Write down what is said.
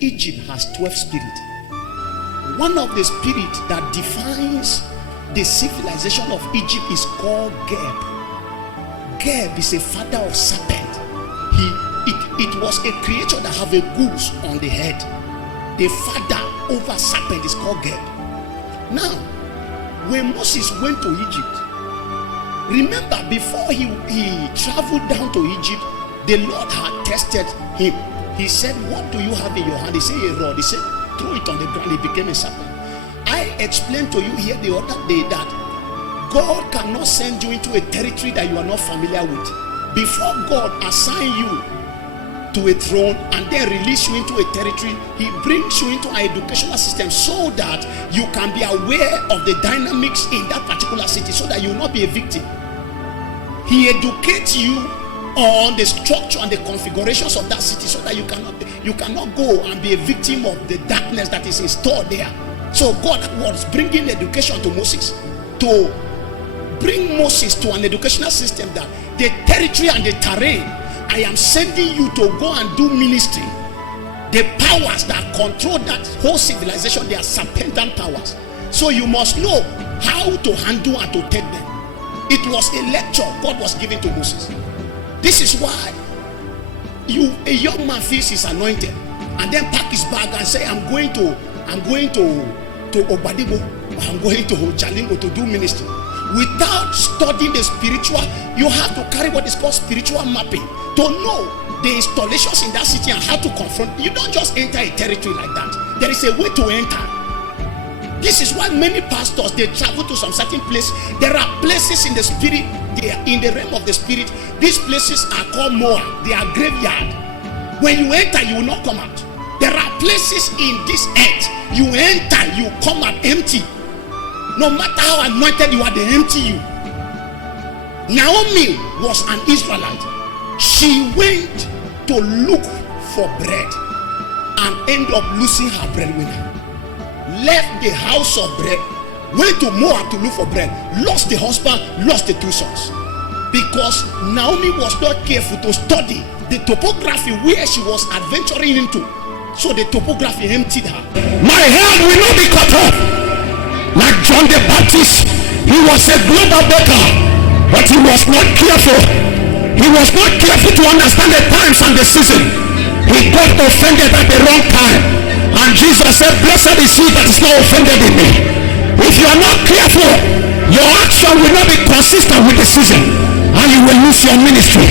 Egypt has 12 spirits. One of the spirits that defines the civilization of Egypt is called Geb. Geb is a father of serpent. It was a creature that have a goose on the head. The father over serpent is called Geb. Now, when Moses went to Egypt, remember before he traveled down to Egypt, the Lord had tested him. He said, what do you have in your hand? He said, a rod. He said, throw it on the ground. It became a serpent. I explained to you here the other day that God cannot send you into a territory that you are not familiar with. Before God assign you to a throne and then release you into a territory, he brings you into an educational system so that you can be aware of the dynamics in that particular city, so that you will not be a victim. He educates you on the structure and the configurations of that city, so that you cannot go and be a victim of the darkness that is installed there. So God was bringing education to Moses, to bring Moses to an educational system that the territory and the terrain I am sending you to go and do ministry. The powers that control that whole civilization, they are serpentine powers. So you must know how to handle and to take them. It was a lecture God was giving to Moses. This is why a young man feels he's anointed and then pack his bag and say, I'm going to Obadibo, I'm going to Jalingo to do ministry. Without studying the spiritual, you have to carry what is called spiritual mapping to know the installations in that city and how to confront. You don't just enter a territory like that. There is a way to enter. This is why many pastors, they travel to some certain place. There are places in the spirit, they are in the realm of the spirit. These places are called Moab. They are graveyard. When you enter, you will not come out. There are places in this earth, you enter, you come out empty. No matter how anointed you are, they empty you. Naomi was an Israelite. She went to look for bread and ended up losing her breadwinner. Left the house of bread, went to Moab to look for bread, lost the husband, lost the 2 sons. Because Naomi was not careful to study the topography where she was adventuring into. So the topography emptied her. My hand will not be cut off. Like John the Baptist, he was a global baker, but he was not careful. He was not careful to understand the times and the season. He got offended at the wrong time. And Jesus said, blessed is he that is not offended in me. If you are not careful, your action will not be consistent with the season, and you will lose your ministry.